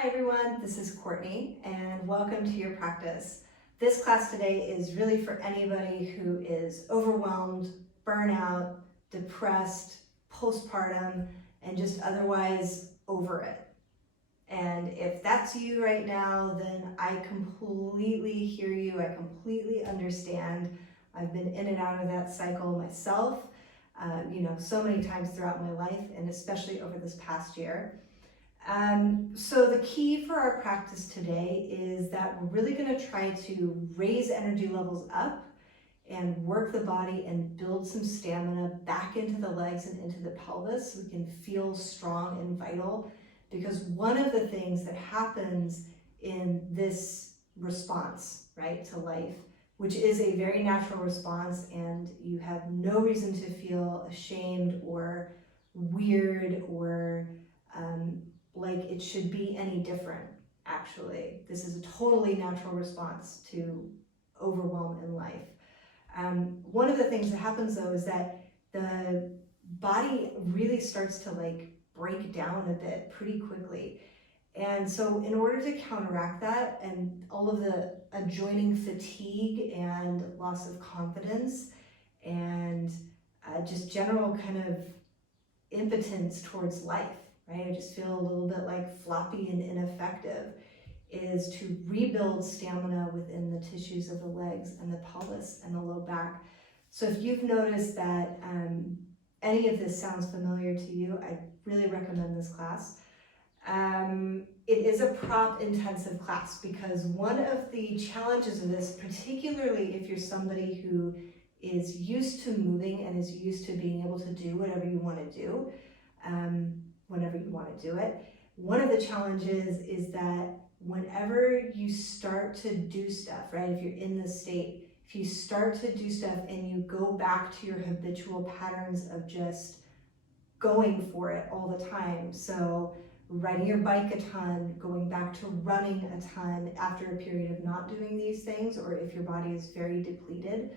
Hi everyone, this is Courtney and welcome to your practice. This class today is really for anybody who is overwhelmed, burnout, depressed, postpartum, and just otherwise over it. And if that's you right now, then I completely hear you, I completely understand. I've been in and out of that cycle myself, so many times throughout my life, and especially over this past year. So the key for our practice today is that we're really going to try to raise energy levels up and work the body and build some stamina back into the legs and into the pelvis so we can feel strong and vital. Because one of the things that happens in this response, right, to life, which is a very natural response, and you have no reason to feel ashamed or weird or like it should be any different, actually. This is a totally natural response to overwhelm in life. One of the things that happens though is that the body really starts to break down a bit pretty quickly. And so in order to counteract that and all of the adjoining fatigue and loss of confidence and just general kind of impotence towards life, right? I just feel a little bit floppy and ineffective, is to rebuild stamina within the tissues of the legs and the pelvis and the low back. So if you've noticed that any of this sounds familiar to you, I really recommend this class. It is a prop intensive class because one of the challenges of this, particularly if you're somebody who is used to moving and is used to being able to do whatever you want to do, whenever you want to do it. One of the challenges is that whenever you start to do stuff, right, if you're in this state, if you start to do stuff and you go back to your habitual patterns of just going for it all the time, so riding your bike a ton, going back to running a ton after a period of not doing these things, or if your body is very depleted,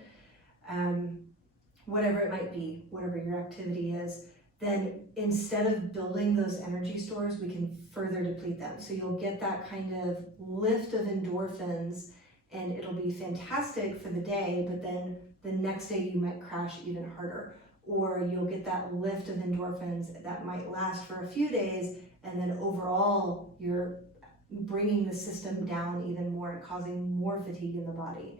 whatever it might be, whatever your activity is, then instead of building those energy stores, we can further deplete them. So you'll get that kind of lift of endorphins and it'll be fantastic for the day, but then the next day you might crash even harder. Or you'll get that lift of endorphins that might last for a few days, and then overall you're bringing the system down even more and causing more fatigue in the body.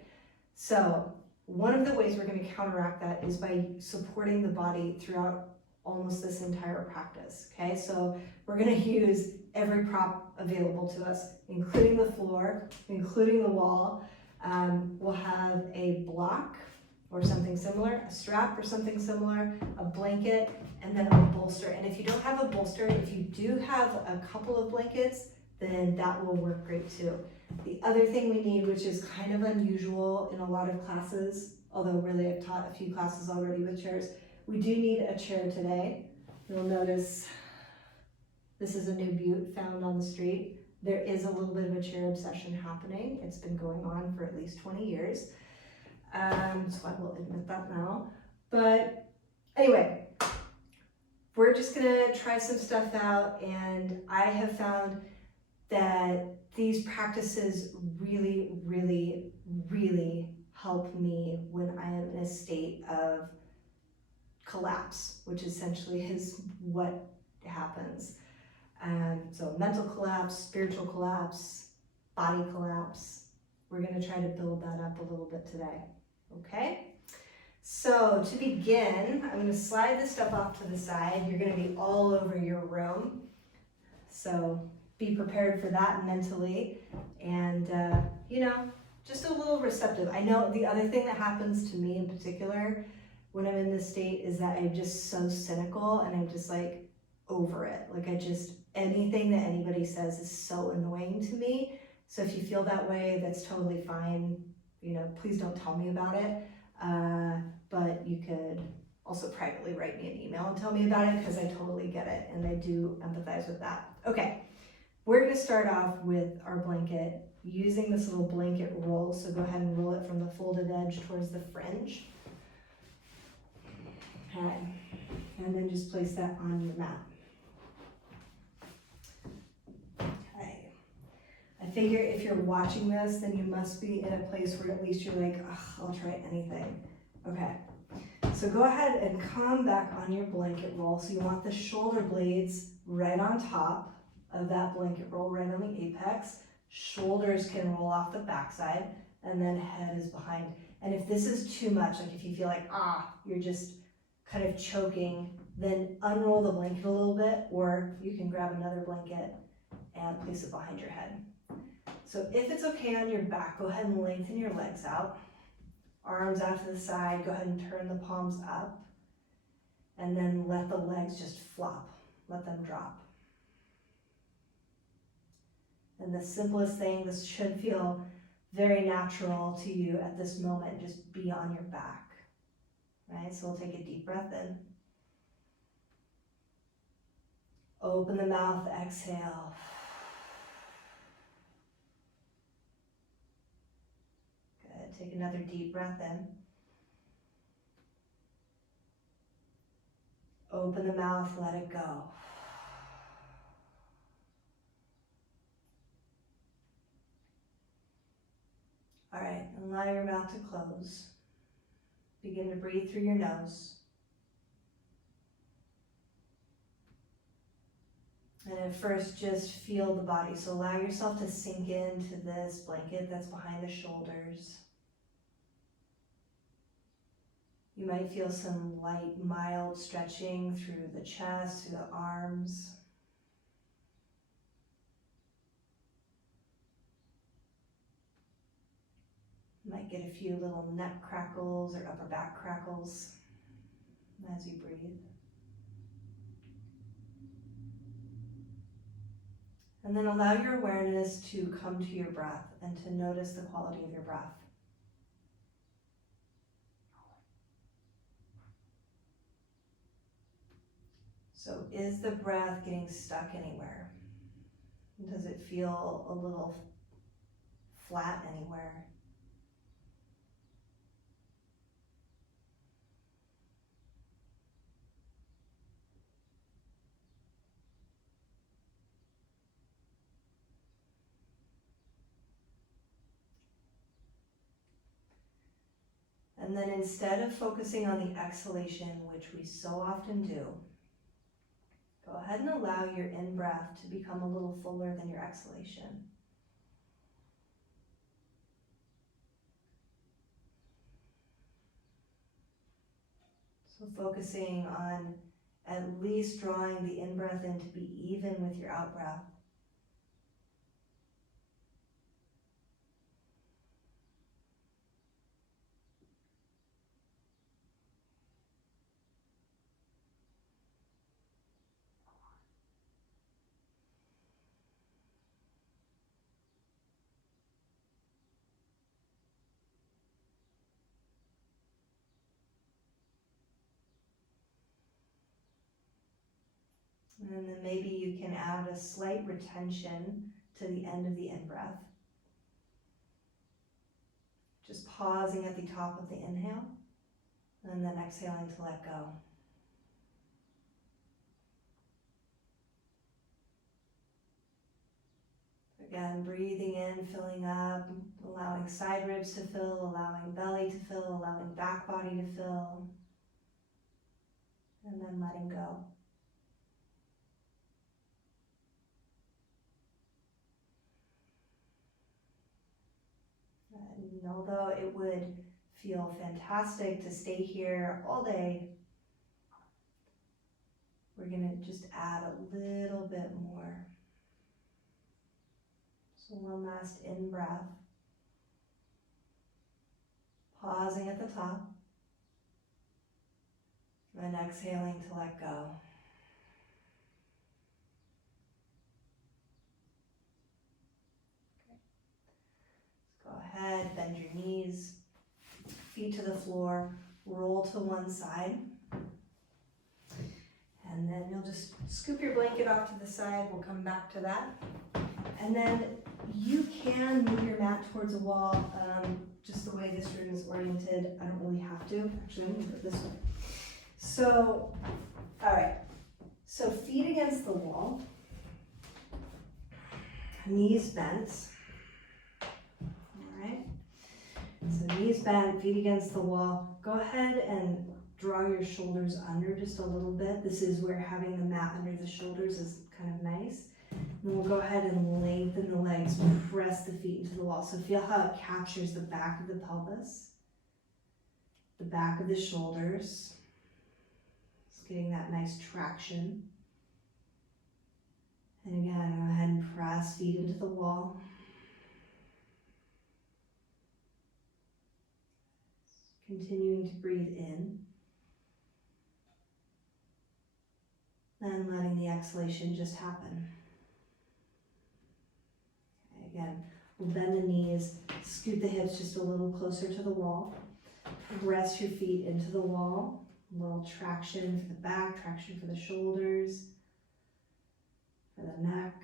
So one of the ways we're going to counteract that is by supporting the body throughout almost this entire practice, okay? So we're going to use every prop available to us, including the floor, including the wall. We'll have a block or something similar, a strap or something similar, a blanket, and then a bolster. And if you don't have a bolster, if you do have a couple of blankets, then that will work great too. The other thing we need, which is kind of unusual in a lot of classes, although really I've taught a few classes already with chairs, we do need a chair today. You'll notice this is a new butte found on the street. There is a little bit of a chair obsession happening. It's been going on for at least 20 years. So I will admit that now. But anyway, we're just gonna try some stuff out, and I have found that these practices really, really, really help me when I am in a state of collapse, which essentially is what happens. So mental collapse, spiritual collapse, body collapse. We're going to try to build that up a little bit today. Okay? So to begin, I'm going to slide this stuff off to the side. You're going to be all over your room. So be prepared for that mentally. And, just a little receptive. I know the other thing that happens to me in particular when I'm in this state is that I'm just so cynical and I'm just over it. Anything that anybody says is so annoying to me. So if you feel that way, that's totally fine. Please don't tell me about it. But you could also privately write me an email and tell me about it because I totally get it and I do empathize with that. Okay, we're gonna start off with our blanket using this little blanket roll. So go ahead and roll it from the folded edge towards the fringe. Okay, and then just place that on your mat. Okay. figure if you're watching this, then you must be in a place where at least you're like, ugh, I'll try anything. Okay, so go ahead and come back on your blanket roll. So you want the shoulder blades right on top of that blanket roll, right on the apex. Shoulders can roll off the backside, and then head is behind. And if this is too much, like if you feel like, you're just kind of choking, then unroll the blanket a little bit, or you can grab another blanket and place it behind your head. So if it's okay on your back, go ahead and lengthen your legs out. Arms out to the side, go ahead and turn the palms up, and then let the legs just flop, let them drop. And the simplest thing, this should feel very natural to you at this moment, just be on your back, right? So we'll take a deep breath in. Open the mouth, exhale. Good, take another deep breath in. Open the mouth, let it go. All right, allow your mouth to close. Begin to breathe through your nose. And at first, just feel the body. So allow yourself to sink into this blanket that's behind the shoulders. You might feel some light, mild stretching through the chest, through the arms. You might get a few little neck crackles or upper back crackles as you breathe. And then allow your awareness to come to your breath and to notice the quality of your breath. So is the breath getting stuck anywhere? Does it feel a little flat anywhere? And then instead of focusing on the exhalation, which we so often do, go ahead and allow your in-breath to become a little fuller than your exhalation. So focusing on at least drawing the in-breath in to be even with your out-breath. And then maybe you can add a slight retention to the end of the in-breath. Just pausing at the top of the inhale, and then exhaling to let go. Again, breathing in, filling up, allowing side ribs to fill, allowing belly to fill, allowing back body to fill, and then letting go. And although it would feel fantastic to stay here all day, we're going to just add a little bit more. So one last in-breath. Pausing at the top. And exhaling to let go. Go ahead, bend your knees, feet to the floor, roll to one side. And then you'll just scoop your blanket off to the side. We'll come back to that. And then you can move your mat towards a wall, just the way this room is oriented. I don't really have to. Actually, I'm gonna put it this way. So, all right. So feet against the wall, knees bent. knees bent, feet against the wall. Go ahead and draw your shoulders under just a little bit. This is where having the mat under the shoulders is kind of nice. And we'll go ahead and lengthen the legs, press the feet into the wall. So feel how it captures the back of the pelvis, the back of the shoulders. It's getting that nice traction. And again, go ahead and press feet into the wall. Continuing to breathe in. And letting the exhalation just happen. Okay, again, we'll bend the knees, scoot the hips just a little closer to the wall. Press your feet into the wall. A little traction for the back, traction for the shoulders, for the neck.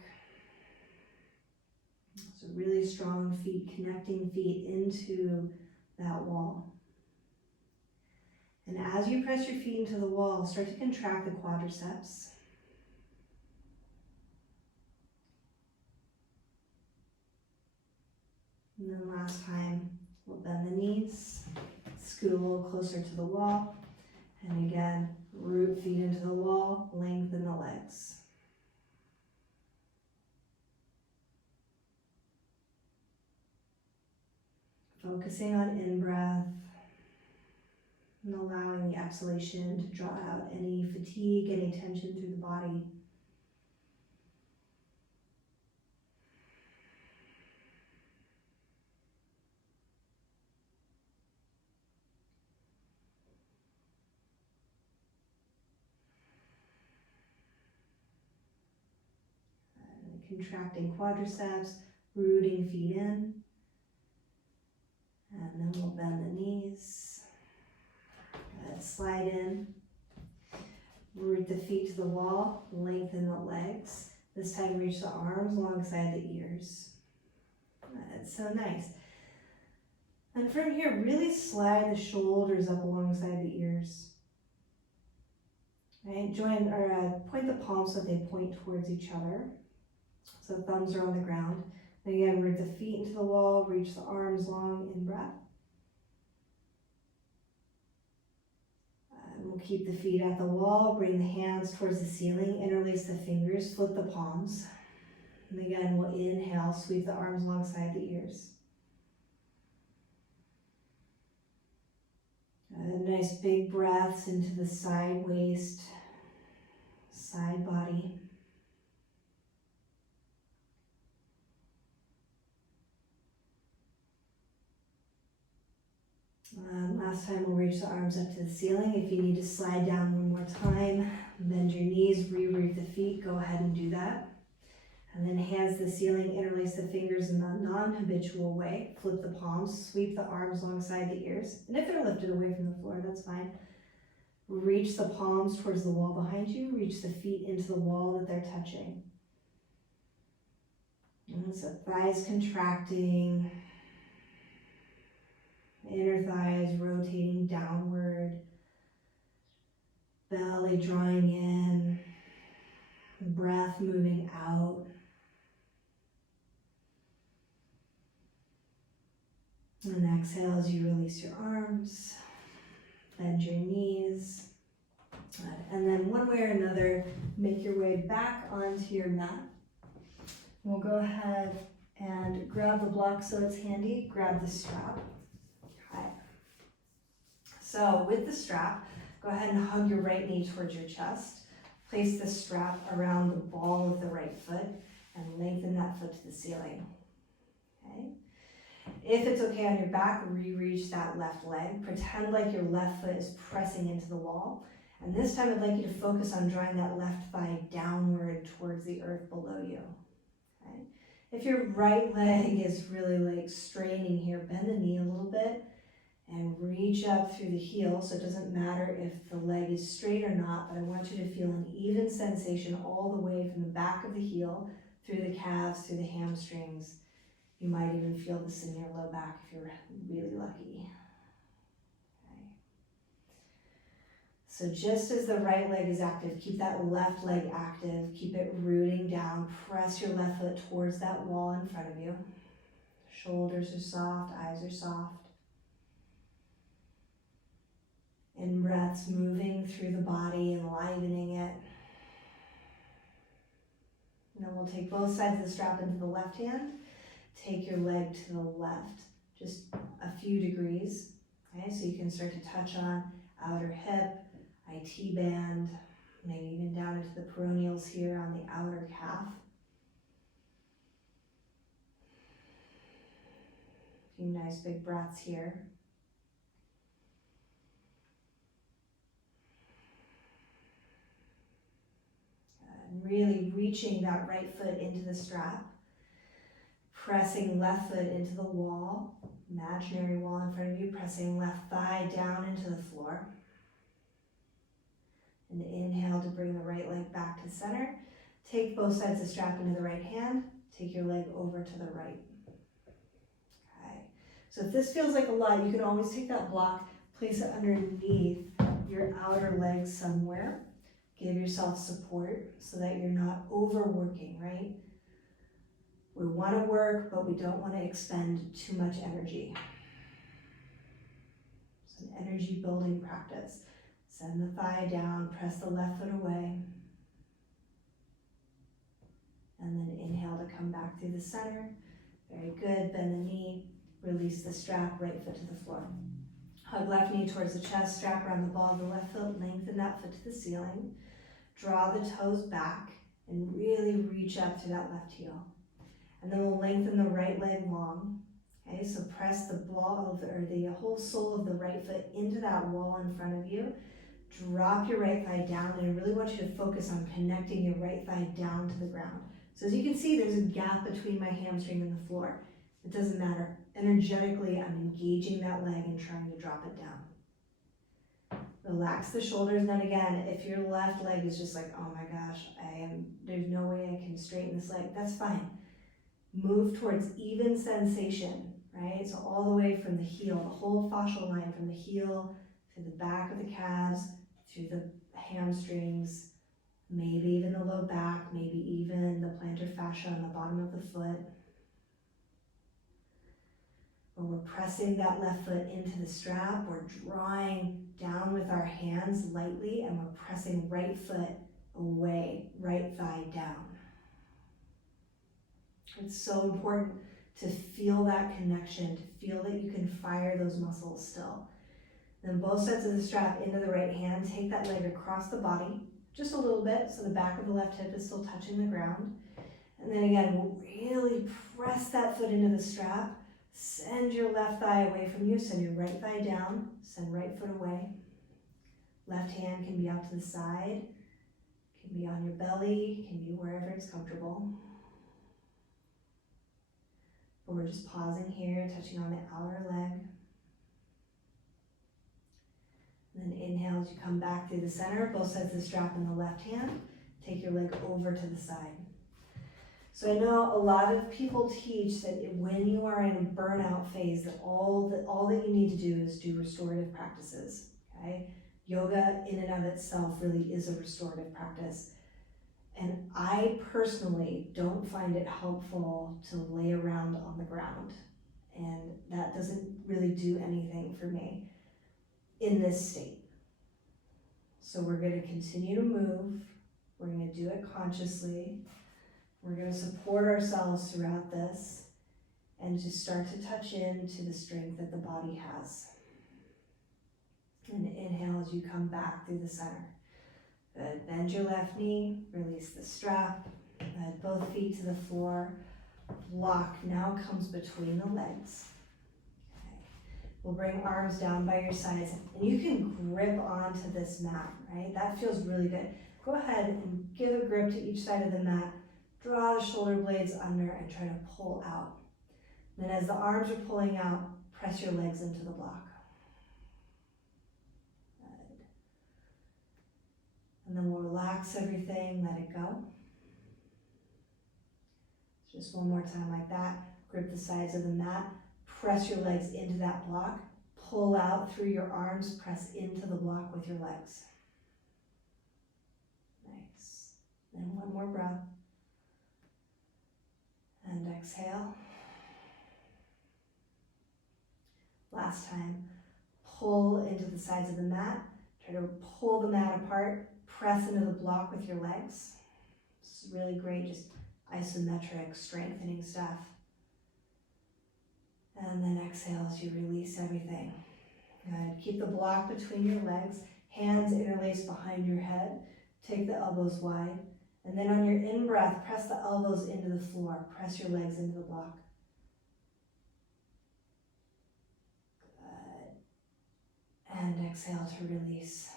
So really strong feet, connecting feet into that wall. And as you press your feet into the wall, start to contract the quadriceps. And then last time, we'll bend the knees, scoot a little closer to the wall, and again, root feet into the wall, lengthen the legs. Focusing on in-breath, and allowing the exhalation to draw out any fatigue, any tension through the body. And contracting quadriceps, rooting feet in. And then we'll bend the knees. Slide in, root the feet to the wall, lengthen the legs. This time reach the arms alongside the ears. That's so nice. And from here, really slide the shoulders up alongside the ears. Right? Point the palms so they point towards each other. So thumbs are on the ground. And again, root the feet into the wall, reach the arms long in breath. We'll keep the feet at the wall, bring the hands towards the ceiling, interlace the fingers, flip the palms. And again, we'll inhale, sweep the arms alongside the ears. Nice big breaths into the side waist, side body. Last time we'll reach the arms up to the ceiling. If you need to slide down one more time, bend your knees, re-root the feet, go ahead and do that. And then hands to the ceiling, interlace the fingers in a non-habitual way. Flip the palms, sweep the arms alongside the ears. And if they're lifted away from the floor, that's fine. Reach the palms towards the wall behind you. Reach the feet into the wall that they're touching. And so thighs contracting. Inner thighs rotating downward, belly drawing in, breath moving out. And exhale as you release your arms, bend your knees. And then one way or another, make your way back onto your mat. We'll go ahead and grab the block so it's handy, grab the strap. So with the strap, go ahead and hug your right knee towards your chest. Place the strap around the ball of the right foot and lengthen that foot to the ceiling. Okay. If it's okay on your back, re-reach that left leg. Pretend like your left foot is pressing into the wall. And this time I'd like you to focus on drawing that left thigh downward towards the earth below you. Okay. If your right leg is really straining here, bend the knee a little bit. And reach up through the heel, so it doesn't matter if the leg is straight or not, but I want you to feel an even sensation all the way from the back of the heel, through the calves, through the hamstrings. You might even feel this in your low back if you're really lucky. Okay. So just as the right leg is active, keep that left leg active, keep it rooting down, press your left foot towards that wall in front of you. Shoulders are soft, eyes are soft. In breaths, moving through the body, enlivening it. And then we'll take both sides of the strap into the left hand. Take your leg to the left, just a few degrees. Okay, so you can start to touch on outer hip, IT band, maybe even down into the peroneals here on the outer calf. A few nice big breaths here. And really reaching that right foot into the strap. Pressing left foot into the wall, imaginary wall in front of you, pressing left thigh down into the floor. And inhale to bring the right leg back to center. Take both sides of the strap into the right hand. Take your leg over to the right. Okay. So if this feels like a lot, you can always take that block, place it underneath your outer leg somewhere. Give yourself support so that you're not overworking, right? We want to work, but we don't want to expend too much energy. It's an energy building practice. Send the thigh down, press the left foot away. And then inhale to come back through the center. Very good, bend the knee, release the strap, right foot to the floor. Hug left knee towards the chest, strap around the ball of the left foot, lengthen that foot to the ceiling. Draw the toes back and really reach up through that left heel. And then we'll lengthen the right leg long. Okay, so press the ball or the whole sole of the right foot into that wall in front of you. Drop your right thigh down, and I really want you to focus on connecting your right thigh down to the ground. So as you can see, there's a gap between my hamstring and the floor. It doesn't matter. Energetically, I'm engaging that leg and trying to drop it down. Relax the shoulders. And then again, if your left leg is just like, oh my gosh, there's no way I can straighten this leg, that's fine. Move towards even sensation, right? So all the way from the heel, the whole fascial line from the heel to the back of the calves, through the hamstrings, maybe even the low back, maybe even the plantar fascia on the bottom of the foot. When we're pressing that left foot into the strap, we're drawing down with our hands lightly, and we're pressing right foot away, right thigh down. It's so important to feel that connection, to feel that you can fire those muscles still. Then both sides of the strap into the right hand, take that leg across the body, just a little bit, so the back of the left hip is still touching the ground. And then again, we'll really press that foot into the strap, send your left thigh away from you, send your right thigh down, send right foot away. Left hand can be out to the side, can be on your belly, can be wherever it's comfortable. But we're just pausing here, touching on the outer leg. And then inhale as you come back through the center, both sides of the strap in the left hand. Take your leg over to the side. So I know a lot of people teach that when you are in a burnout phase, that all that you need to do is do restorative practices, okay? Yoga in and of itself really is a restorative practice. And I personally don't find it helpful to lay around on the ground. And that doesn't really do anything for me in this state. So we're going to continue to move. We're going to do it consciously. We're going to support ourselves throughout this and just start to touch into the strength that the body has. And inhale as you come back through the center. Good. Bend your left knee, release the strap, both feet to the floor. Block now comes between the legs. Okay. We'll bring arms down by your sides, and you can grip onto this mat, right? That feels really good. Go ahead and give a grip to each side of the mat. Draw the shoulder blades under and try to pull out. And then as the arms are pulling out, press your legs into the block. And then we'll relax everything, let it go. Just one more time like that. Grip the sides of the mat, press your legs into that block, pull out through your arms, press into the block with your legs. Nice. Then one more breath. And exhale. Last time, pull into the sides of the mat, Try to pull the mat apart, press into the block with your legs. It's really great, just isometric strengthening stuff. And then exhale as you release everything. Good. Keep the block between your legs, hands interlaced behind your head. Take the elbows wide. And then on your in-breath, press the elbows into the floor. Press your legs into the block. Good. And exhale to release.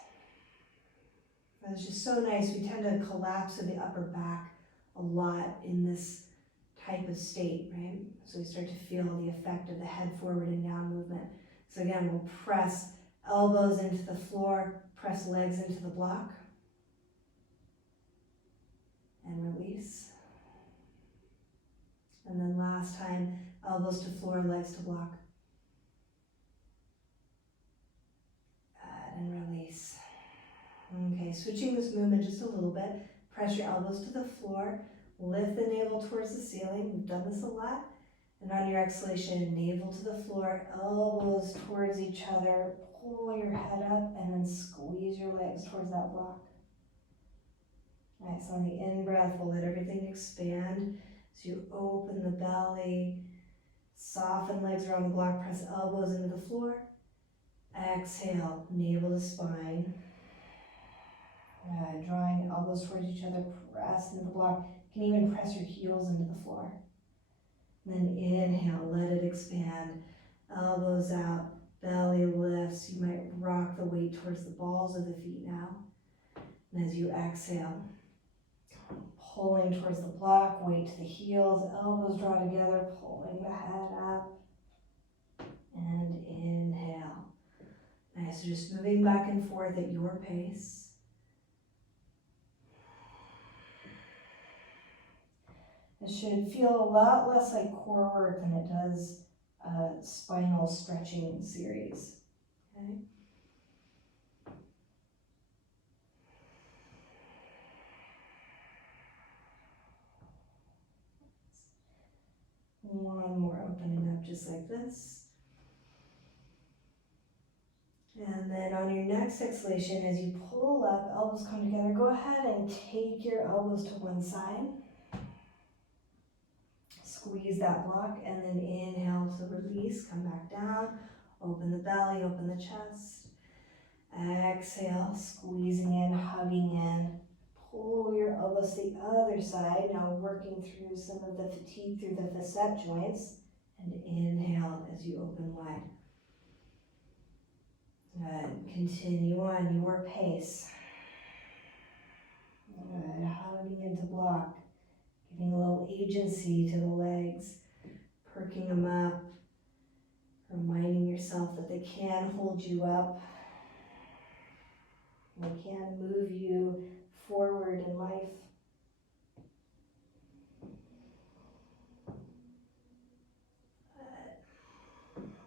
It's just so nice. We tend to collapse in the upper back a lot in this type of state, right? So we start to feel the effect of the head forward and down movement. So again, we'll press elbows into the floor, press legs into the block, and release. And then last time, elbows to floor, legs to block. And release. Okay, switching this movement just a little bit. Press your elbows to the floor, lift the navel towards the ceiling. We've done this a lot. And on your exhalation, navel to the floor, elbows towards each other, pull your head up, and then squeeze your legs towards that block. Nice. On the in-breath, we'll let everything expand. So you open the belly, soften legs around the block, press elbows into the floor. Exhale, navel to spine. Drawing elbows towards each other, press into the block. You can even press your heels into the floor. And then inhale, let it expand. Elbows out, belly lifts. You might rock the weight towards the balls of the feet now. And as you exhale, pulling towards the block, weight to the heels, elbows draw together, pulling the head up. And inhale. Nice, so just moving back and forth at your pace. It should feel a lot less like core work than it does a spinal stretching series. Okay? One more, opening up just like this. And then on your next exhalation, as you pull up, elbows come together, go ahead and take your elbows to one side. Squeeze that block, and then inhale to release, come back down, open the belly, open the chest. Exhale, squeezing in, hugging in. Pull your elbows to the other side, now working through some of the fatigue through the facet joints. And inhale as you open wide. Good. Continue on your pace. Good. Hugging into block. Giving a little agency to the legs. Perking them up. Reminding yourself that they can hold you up. They can move you forward in life.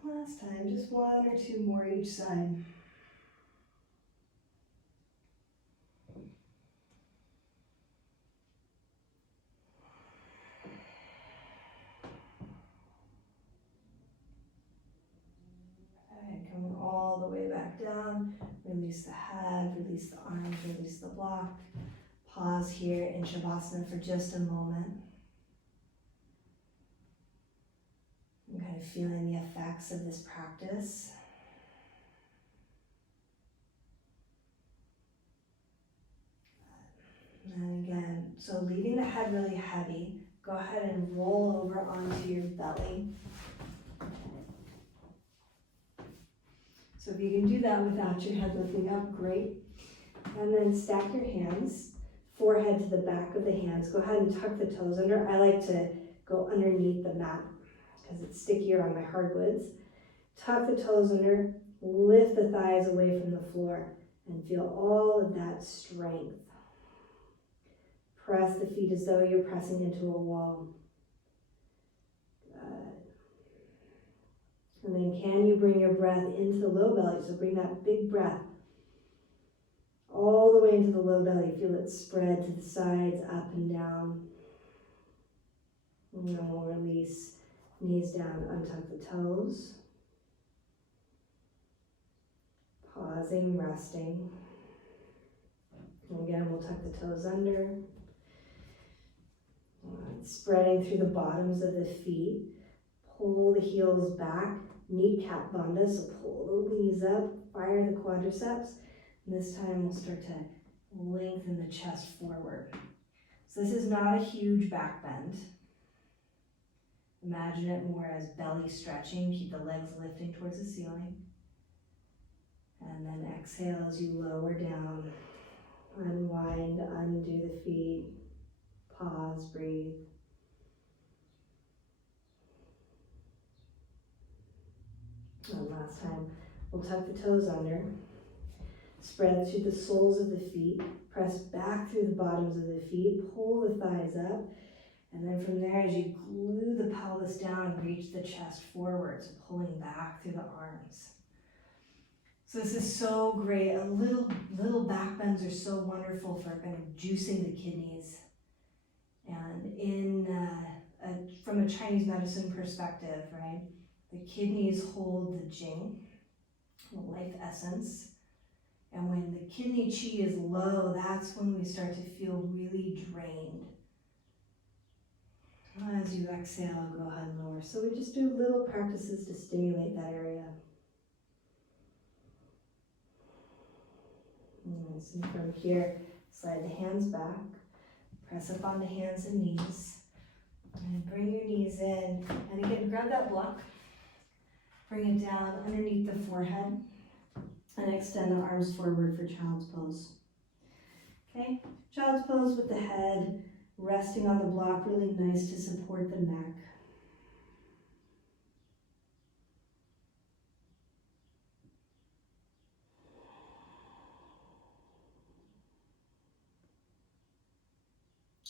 Last time, just one or two more each side. Alright, coming all the way back down. Release the head, release the arms, release the block. Pause here in Shavasana for just a moment. I'm kind of feeling the effects of this practice. And again, so leaving the head really heavy, go ahead and roll over onto your belly. So if you can do that without your head lifting up, great. And then stack your hands, forehead to the back of the hands. Go ahead and tuck the toes under. I like to go underneath the mat because it's stickier on my hardwoods. Tuck the toes under, lift the thighs away from the floor, and feel all of that strength. Press the feet as though you're pressing into a wall. Good. And then can you bring your breath into the low belly? So bring that big breath all the way into the low belly. Feel it spread to the sides, up and down. And then we'll release. Knees down, untuck the toes. Pause pausing, resting. And again, we'll tuck the toes under. Spreading through the bottoms of the feet. Pull the heels back, kneecap bandha, so pull the knees up, fire the quadriceps. And this time we'll start to lengthen the chest forward. So this is not a huge back bend. Imagine it more as belly stretching. Keep the legs lifting towards the ceiling. And then exhale as you lower down. Unwind, undo the feet. Pause, breathe. And last time, we'll tuck the toes under. Spread through the soles of the feet. Press back through the bottoms of the feet. Pull the thighs up. And then from there, as you glue the pelvis down, reach the chest forward, so pulling back through the arms. So this is so great. Little back bends are so wonderful for kind of juicing the kidneys. And from a Chinese medicine perspective, right, the kidneys hold the jing, the life essence. And when the kidney chi is low, that's when we start to feel really drained. As you exhale, go ahead and lower. So we just do little practices to stimulate that area. So from here, slide the hands back, press up on the hands and knees, and bring your knees in. And again, grab that block, bring it down underneath the forehead, and extend the arms forward for child's pose. Okay, child's pose with the head resting on the block, really nice to support the neck.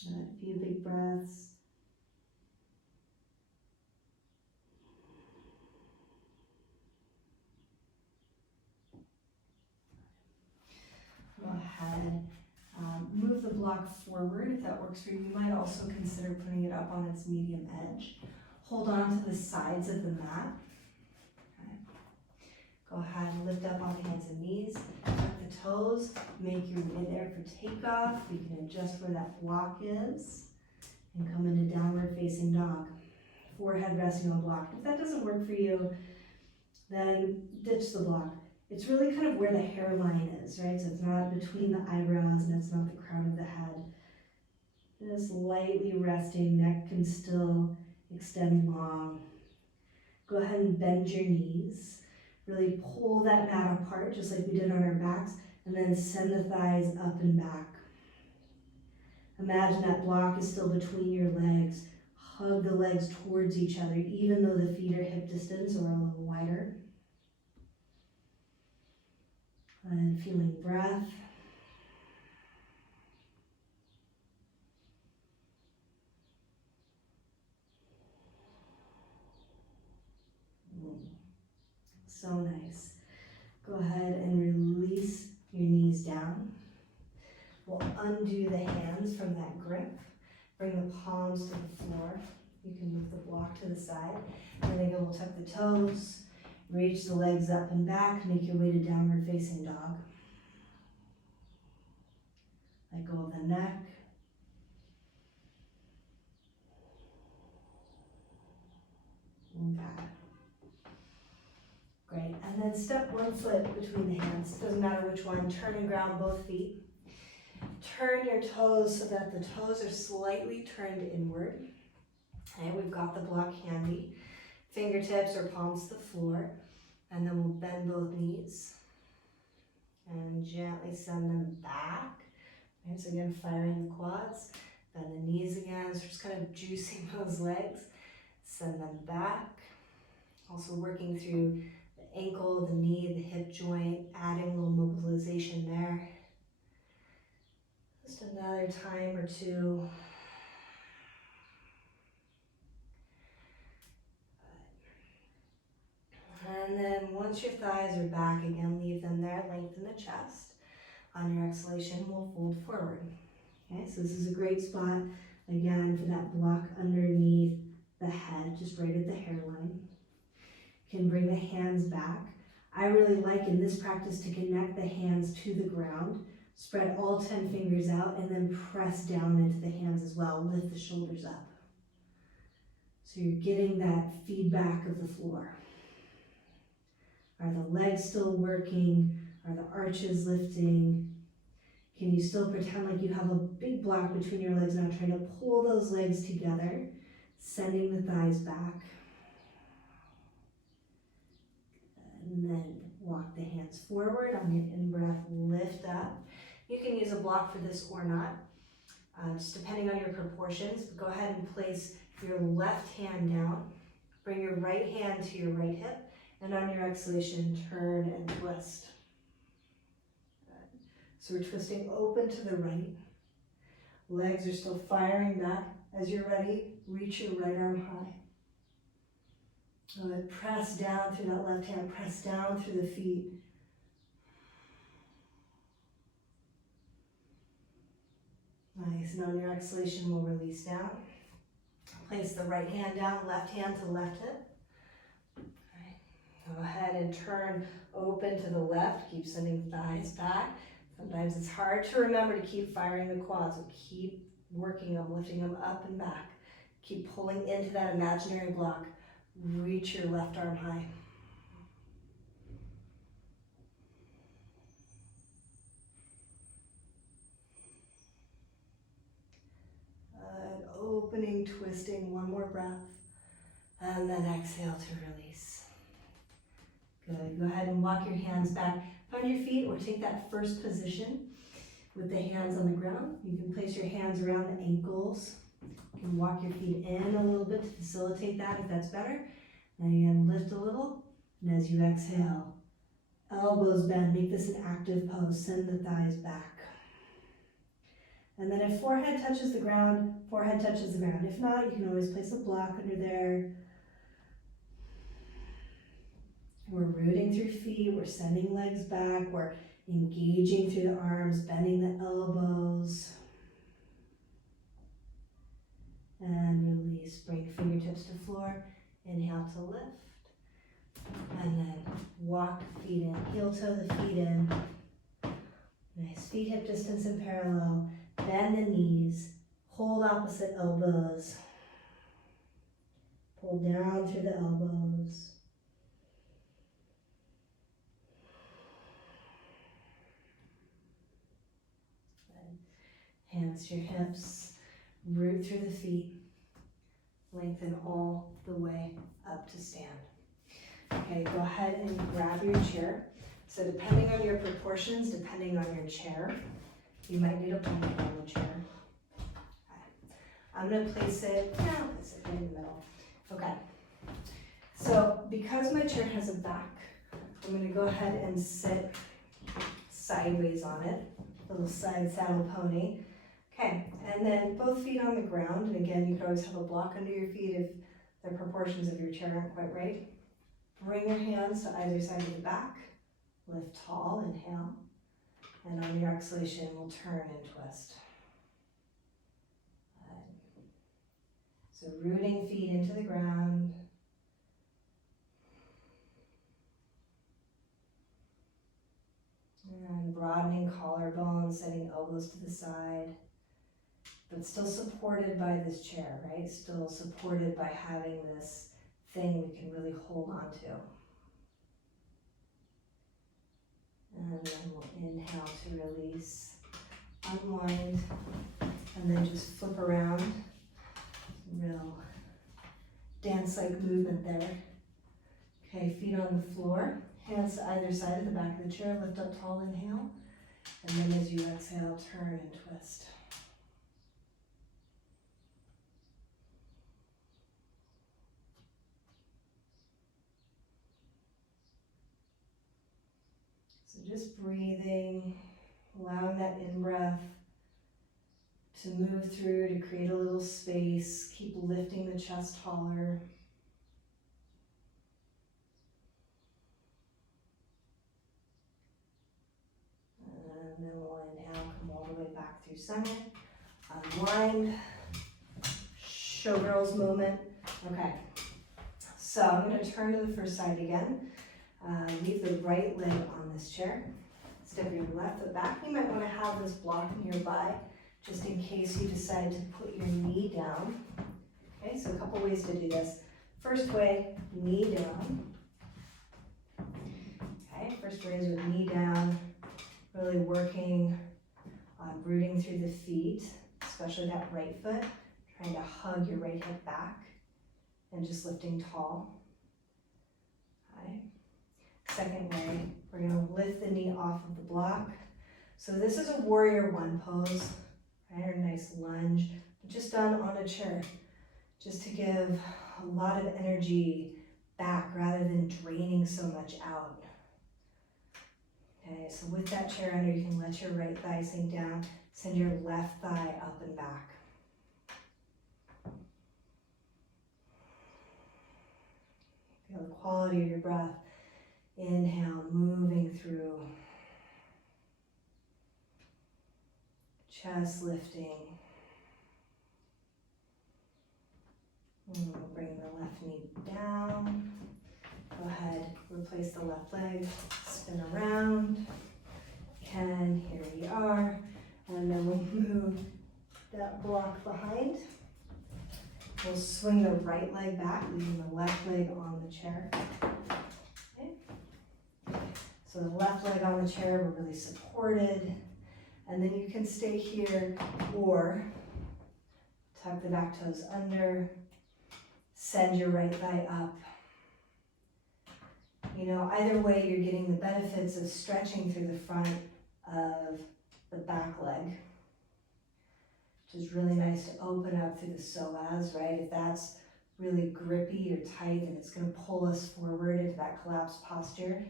A few big breaths. Go ahead. Move the block forward if that works for you. You might also consider putting it up on its medium edge. Hold on to the sides of the mat. Okay. Go ahead and lift up on hands and knees. Tuck the toes. Make your way there for takeoff. You can adjust where that block is and come into downward facing dog. Forehead resting on block. If that doesn't work for you, then ditch the block. It's really kind of where the hairline is, right? So it's not between the eyebrows and it's not the crown of the head. Just lightly resting, neck can still extend long. Go ahead and bend your knees. Really pull that mat apart, just like we did on our backs, and then send the thighs up and back. Imagine that block is still between your legs. Hug the legs towards each other, even though the feet are hip distance or a little wider. And feeling breath. So nice. Go ahead and release your knees down. We'll undo the hands from that grip. Bring the palms to the floor. You can move the block to the side. And then again, we'll tuck the toes. Reach the legs up and back, make your way to downward facing dog. Let go of the neck. Okay. Great, and then step one foot between the hands. Doesn't matter which one, turn and ground both feet. Turn your toes so that the toes are slightly turned inward. Okay, we've got the block handy. Fingertips or palms to the floor, and then we'll bend both knees and gently send them back. Okay, so again, firing the quads, bend the knees again, so just kind of juicing those legs, send them back. Also working through the ankle, the knee, the hip joint, adding a little mobilization there. Just another time or two. And then once your thighs are back again, leave them there, lengthen the chest. On your exhalation, we'll fold forward. Okay, so this is a great spot, again, for that block underneath the head, just right at the hairline. You can bring the hands back. I really like in this practice to connect the hands to the ground, spread all 10 fingers out, and then press down into the hands as well. Lift the shoulders up. So you're getting that feedback of the floor. Are the legs still working? Are the arches lifting? Can you still pretend like you have a big block between your legs now, trying to pull those legs together, sending the thighs back. And then walk the hands forward on your in-breath, lift up. You can use a block for this or not, just depending on your proportions. Go ahead and place your left hand down. Bring your right hand to your right hip, and on your exhalation, turn and twist. So we're twisting open to the right. Legs are still firing back. As you're ready, reach your right arm high. Good. Press down through that left hand, press down through the feet. Nice, and on your exhalation, we'll release down. Place the right hand down, left hand to left hip. Go ahead and turn open to the left. Keep sending thighs back. Sometimes it's hard to remember to keep firing the quads, so keep working them, lifting them up and back. Keep pulling into that imaginary block. Reach your left arm high. Opening, twisting, one more breath. And then exhale to release. Good. Go ahead and walk your hands back. Find your feet or take that first position with the hands on the ground. You can place your hands around the ankles. You can walk your feet in a little bit to facilitate that if that's better. And again, lift a little. And as you exhale, elbows bend. Make this an active pose. Send the thighs back. And then if forehead touches the ground, forehead touches the ground. If not, you can always place a block under there. We're rooting through feet, we're sending legs back, we're engaging through the arms, bending the elbows. And release, bring fingertips to floor, inhale to lift. And then walk feet in, heel toe the feet in. Nice, feet hip distance in parallel. Bend the knees, hold opposite elbows. Pull down through the elbows. Hands to your hips, root through the feet, lengthen all the way up to stand. Okay, go ahead and grab your chair. So depending on your proportions, depending on your chair, you might need a blanket on the chair. Okay. I'm gonna place it right in the middle. Okay, so because my chair has a back, I'm gonna go ahead and sit sideways on it, little side saddle pony. Okay, and then both feet on the ground, and again, you can always have a block under your feet if the proportions of your chair aren't quite right. Bring your hands to either side of the back, lift tall, inhale, and on your exhalation, we'll turn and twist. So rooting feet into the ground. And broadening collarbone, setting elbows to the side. But still supported by this chair, right? Still supported by having this thing we can really hold on to. And then we'll inhale to release, unwind, and then just flip around. Real dance-like movement there. Okay, feet on the floor, hands to either side of the back of the chair, lift up tall, inhale. And then as you exhale, turn and twist. So just breathing, allowing that in-breath to move through, to create a little space. Keep lifting the chest taller. And then we'll inhale, come all the way back through center. Unwind. Showgirls moment. Okay, so I'm going to turn to the first side again. Leave the right leg on this chair. Step your left foot back. You might want to have this block nearby just in case you decide to put your knee down. Okay, so a couple ways to do this. First way, knee down. Okay, first way is with knee down, really working on rooting through the feet, especially that right foot, trying to hug your right hip back and just lifting tall. Okay. Second way, we're going to lift the knee off of the block. So this is a warrior one pose, right? Or a nice lunge, just done on a chair, just to give a lot of energy back rather than draining so much out. Okay, so with that chair under, you can let your right thigh sink down, send your left thigh up and back. Feel the quality of your breath. Inhale, moving through. Chest lifting. Bring the left knee down. Go ahead, replace the left leg, spin around. And here we are. And then we'll move that block behind. We'll swing the right leg back, leaving the left leg on the chair. Okay. So the left leg on the chair, we're really supported. And then you can stay here or tuck the back toes under, send your right thigh up. You know, either way, you're getting the benefits of stretching through the front of the back leg, which is really nice to open up through the psoas, right? If that's really grippy or tight, then it's going to pull us forward into that collapsed posture.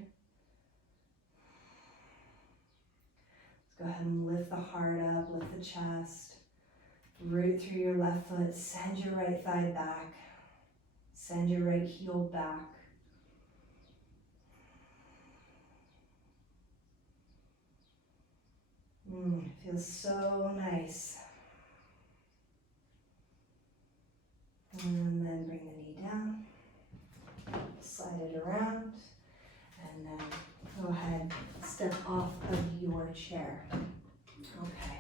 Let's go ahead and lift the heart up, lift the chest, root through your left foot, send your right thigh back, send your right heel back. Feels so nice. And then bring the knee down, slide it around, and then go ahead, step off of your chair. Okay.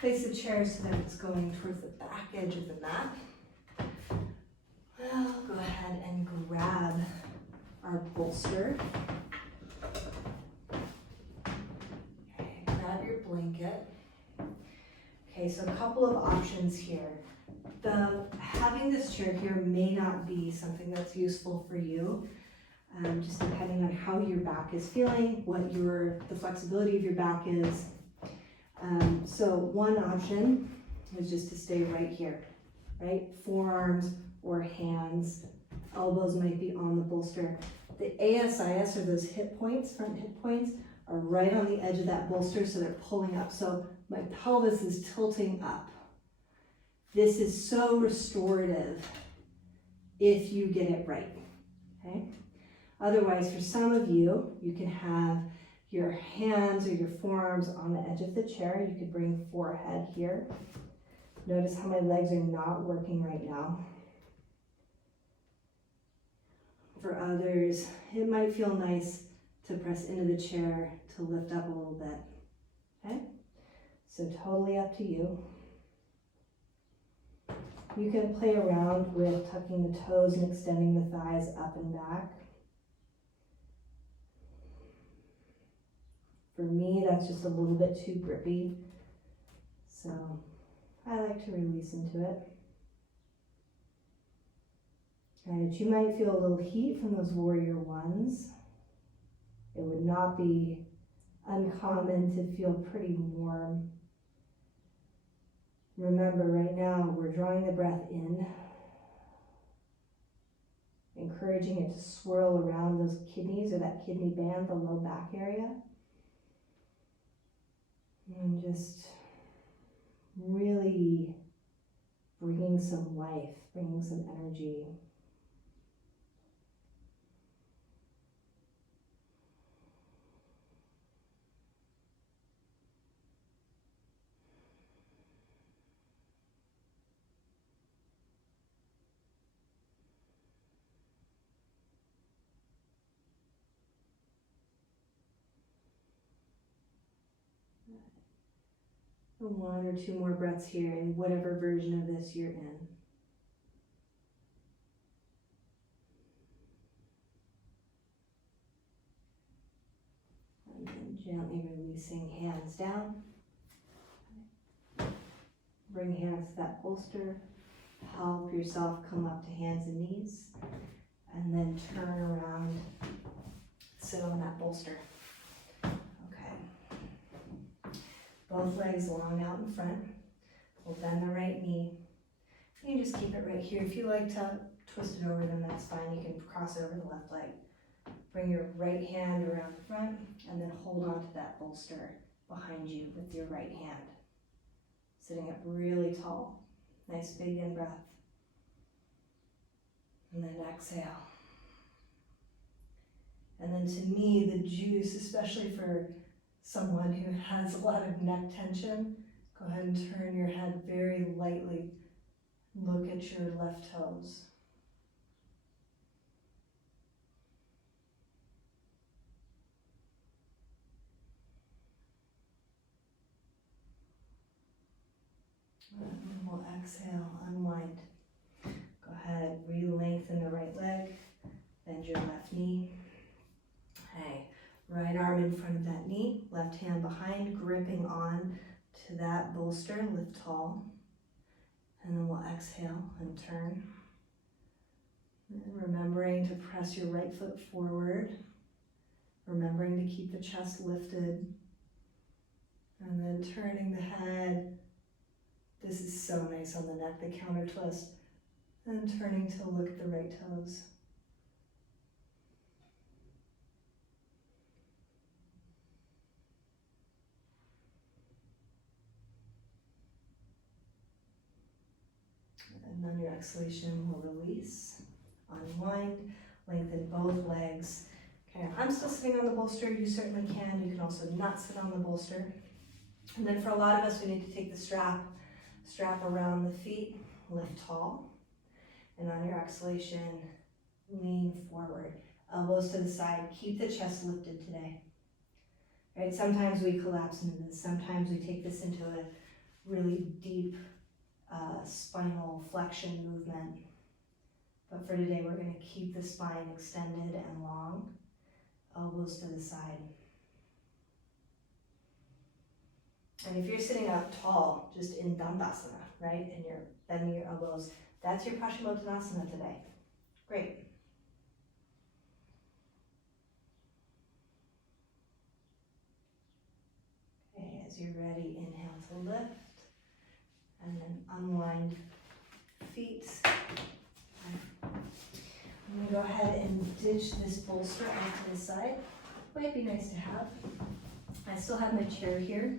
Place the chair so that it's going towards the back edge of the mat. Well, go ahead and grab our bolster. Grab your blanket. Okay, so a couple of options here. Having this chair here may not be something that's useful for you, just depending on how your back is feeling, what the flexibility of your back is. So one option is just to stay right here, right? Forearms or hands, elbows might be on the bolster. The ASIS, or those hip points, front hip points, are right on the edge of that bolster, so they're pulling up. So my pelvis is tilting up. This is so restorative if you get it right, okay? Otherwise, for some of you, you can have your hands or your forearms on the edge of the chair. You could bring forehead here. Notice how my legs are not working right now. For others, it might feel nice to press into the chair to lift up a little bit, okay? So totally up to you. You can play around with tucking the toes and extending the thighs up and back. For me, that's just a little bit too grippy, so I like to release into it. Right, you might feel a little heat from those warrior ones. It would not be uncommon to feel pretty warm. Remember, right now, we're drawing the breath in, encouraging it to swirl around those kidneys or that kidney band, the low back area. And just really bringing some life, bringing some energy. One or two more breaths here in whatever version of this you're in. And then gently releasing hands down. Bring hands to that bolster. Help yourself come up to hands and knees. And then turn around, sit on that bolster. Okay. Both legs long out in front. We'll bend the right knee. You can just keep it right here. If you like to twist it over, then that's fine. You can cross it over the left leg. Bring your right hand around the front and then hold on to that bolster behind you with your right hand. Sitting up really tall. Nice big in breath. And then exhale. And then to me, the juice, especially for someone who has a lot of neck tension, go ahead and turn your head very lightly. Look at your left toes. And we'll exhale, unwind. Go ahead, re-lengthen the right leg, bend your left knee. Okay, right arm in front of that knee, left hand behind, gripping on to that bolster, lift tall. And then we'll exhale and turn. And remembering to press your right foot forward. Remembering to keep the chest lifted. And then turning the head. This is so nice on the neck, the counter twist. And turning to look at the right toes. And on your exhalation, we'll release, unwind, lengthen both legs. Okay, I'm still sitting on the bolster. You certainly can. You can also not sit on the bolster. And then for a lot of us, we need to take the strap around the feet, lift tall. And on your exhalation, lean forward, elbows to the side. Keep the chest lifted today. Right? Sometimes we collapse into this. Sometimes we take this into a really deep spinal flexion movement. But for today, we're going to keep the spine extended and long, elbows to the side. And if you're sitting up tall, just in Dandasana, right, and you're bending your elbows, that's your Paschimottanasana today. Great. Okay, as you're ready, inhale to lift, and then unwind feet. I'm going to go ahead and ditch this bolster off to the side. Might be nice to have. I still have my chair here.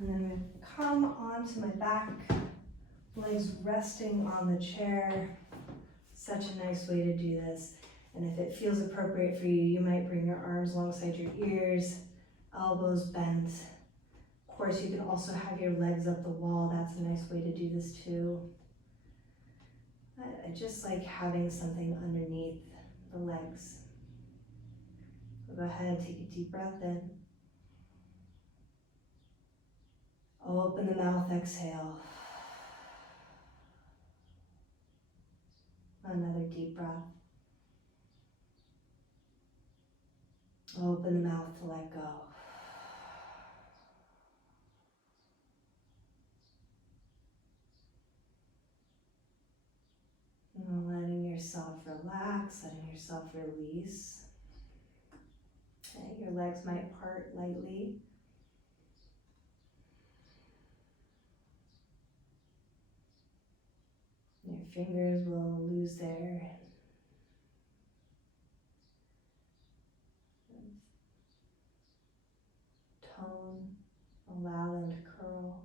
And then I'm going to come onto my back, legs resting on the chair. Such a nice way to do this. And if it feels appropriate for you, you might bring your arms alongside your ears, elbows bent. Of course, you can also have your legs up the wall. That's a nice way to do this too. I just like having something underneath the legs. So go ahead, take a deep breath in. Open the mouth, exhale. Another deep breath. Open the mouth to let go. And letting yourself relax, letting yourself release. Okay, your legs might part lightly. Your fingers will lose their tone. Allow them to curl.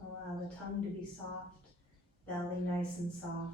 Allow the tongue to be soft, belly nice and soft.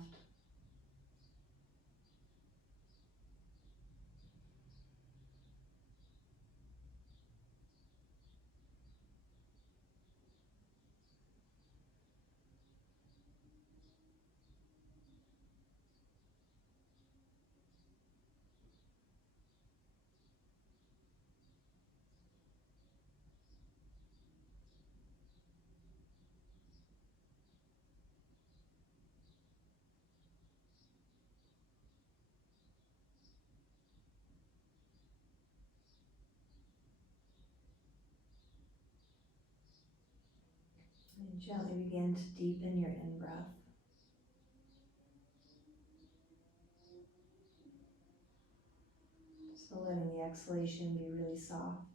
And gently begin to deepen your in-breath. So letting the exhalation be really soft.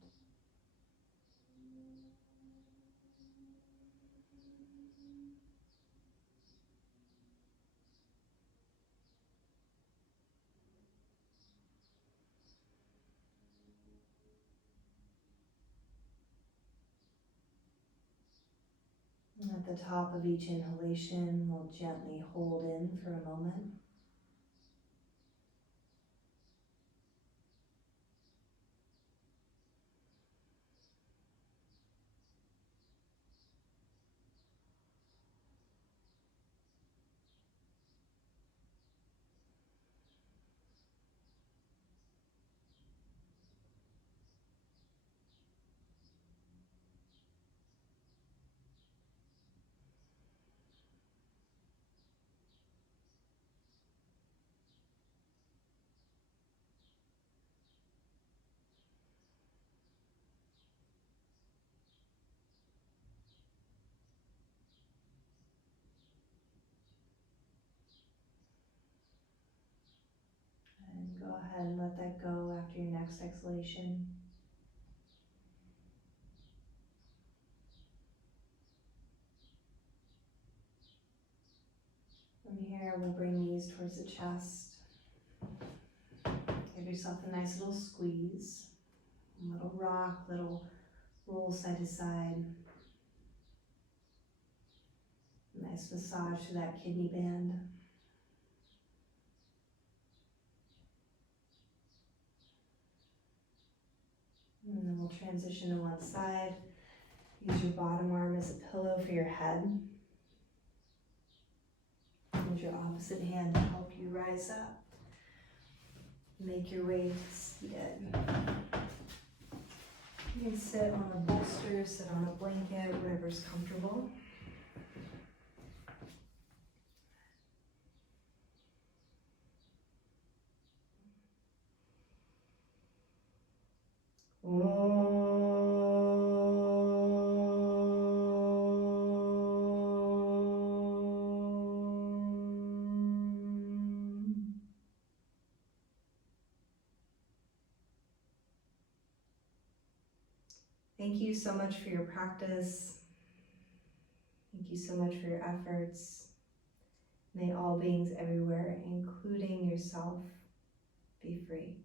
And at the top of each inhalation, we'll gently hold in for a moment. And go ahead and let that go after your next exhalation. From here, we'll bring knees towards the chest. Give yourself a nice little squeeze. A little rock, little roll side to side. Nice massage to that kidney band. And then we'll transition to one side. Use your bottom arm as a pillow for your head. Use your opposite hand to help you rise up. Make your way to seated. You can sit on a bolster, sit on a blanket, whatever's comfortable. Thank you so much for your practice. Thank you so much for your efforts. May all beings everywhere, including yourself, be free.